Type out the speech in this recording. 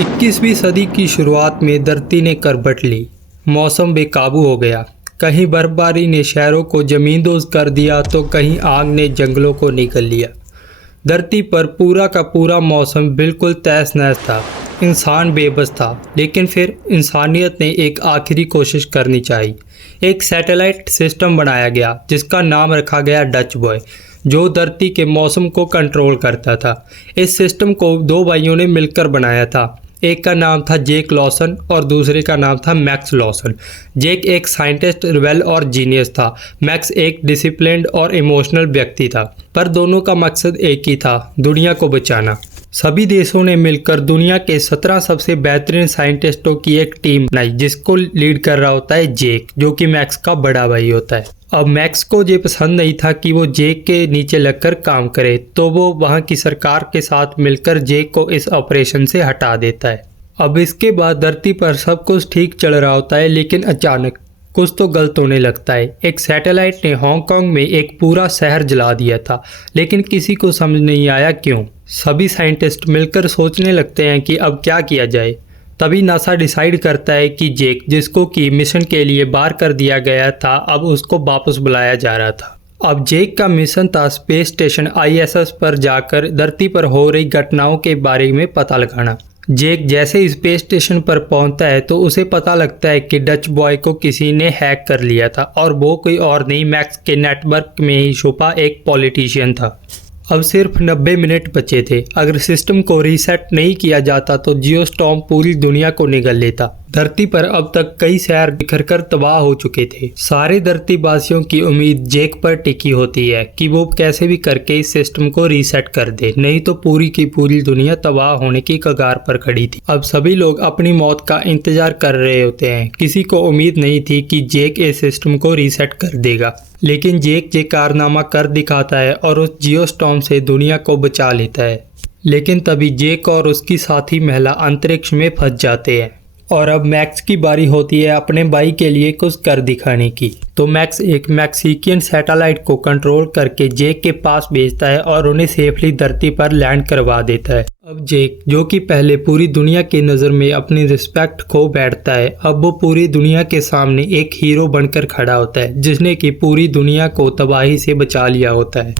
21वीं सदी की शुरुआत में धरती ने करवट ली। मौसम बेकाबू हो गया। कहीं बर्फबारी ने शहरों को ज़मींदोज़ कर दिया तो कहीं आग ने जंगलों को निगल लिया। धरती पर पूरा का पूरा मौसम बिल्कुल तहस-नहस था। इंसान बेबस था, लेकिन फिर इंसानियत ने एक आखिरी कोशिश करनी चाहिए। एक सैटेलाइट सिस्टम बनाया गया जिसका नाम रखा गया डच बॉय, जो धरती के मौसम को कंट्रोल करता था। इस सिस्टम को दो भाइयों ने मिलकर बनाया था। एक का नाम था जेक लॉसन और दूसरे का नाम था मैक्स लॉसन। जेक एक साइंटिस्ट, रिबेल और जीनियस था। मैक्स एक डिसिप्लिन्ड और इमोशनल व्यक्ति था, पर दोनों का मकसद एक ही था, दुनिया को बचाना। सभी देशों ने मिलकर दुनिया के 17 सबसे बेहतरीन साइंटिस्टों की एक टीम बनाई, जिसको लीड कर रहा होता है जेक, जो कि मैक्स का बड़ा भाई होता है। अब मैक्स को ये पसंद नहीं था कि वो जेक के नीचे लगकर काम करे, तो वो वहाँ की सरकार के साथ मिलकर जेक को इस ऑपरेशन से हटा देता है। अब इसके बाद धरती पर सब कुछ ठीक चल रहा होता है, लेकिन अचानक कुछ तो गलत होने लगता है। एक सैटेलाइट ने हांगकांग में एक पूरा शहर जला दिया था, लेकिन किसी को समझ नहीं आया क्यों। सभी साइंटिस्ट मिलकर सोचने लगते हैं कि अब क्या किया जाए। तभी नासा डिसाइड करता है कि जेक, जिसको कि मिशन के लिए बाहर कर दिया गया था, अब उसको वापस बुलाया जा रहा था। अब जेक का मिशन था स्पेस स्टेशन ISS पर जाकर धरती पर हो रही घटनाओं के बारे में पता लगाना। जेक जैसे स्पेस स्टेशन पर पहुंचता है तो उसे पता लगता है कि डच बॉय को किसी ने हैक कर लिया था, और वो कोई और नहीं, मैक्स के नेटवर्क में ही छुपा एक पॉलिटिशियन था। अब सिर्फ 90 मिनट बचे थे। अगर सिस्टम को रीसेट नहीं किया जाता तो जियोस्टॉर्म पूरी दुनिया को निगल लेता। धरती पर अब तक कई शहर बिखरकर तबाह हो चुके थे। सारे धरतीवासियों की उम्मीद जेक पर टिकी होती है कि वो कैसे भी करके इस सिस्टम को रीसेट कर दे, नहीं तो पूरी की पूरी दुनिया तबाह होने की कगार पर खड़ी थी। अब सभी लोग अपनी मौत का इंतजार कर रहे होते हैं। किसी को उम्मीद नहीं थी कि जेक इस सिस्टम को रीसेट कर देगा, लेकिन जेक ये कारनामा कर दिखाता है और उस जियोस्टॉर्म से दुनिया को बचा लेता है। लेकिन तभी जेक और उसकी साथी महिला अंतरिक्ष में फंस जाते हैं, और अब मैक्स की बारी होती है अपने भाई के लिए कुछ कर दिखाने की। तो मैक्स एक मैक्सिकन सैटेलाइट को कंट्रोल करके जेक के पास भेजता है और उन्हें सेफली धरती पर लैंड करवा देता है। अब जेक, जो कि पहले पूरी दुनिया की नज़र में अपनी रिस्पेक्ट खो बैठता है, अब वो पूरी दुनिया के सामने एक हीरो बनकर खड़ा होता है, जिसने कि पूरी दुनिया को तबाही से बचा लिया होता है।